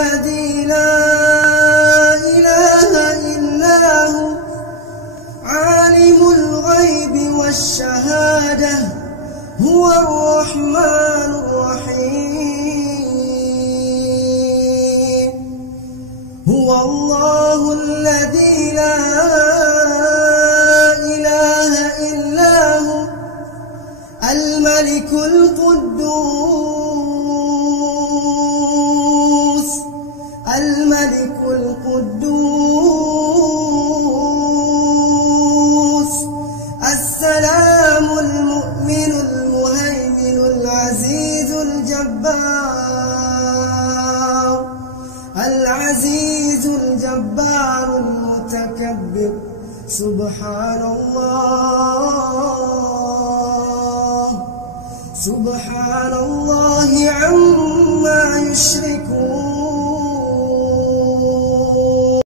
الذي لا إله إلا هو عالم الغيب والشهادة هو الرحمن الرحيم. هو الله الذي لا إله إلا هو الملك القدوس السلام المؤمن المهيمن العزيز الجبار المتكبر. سبحان الله عما يشركون.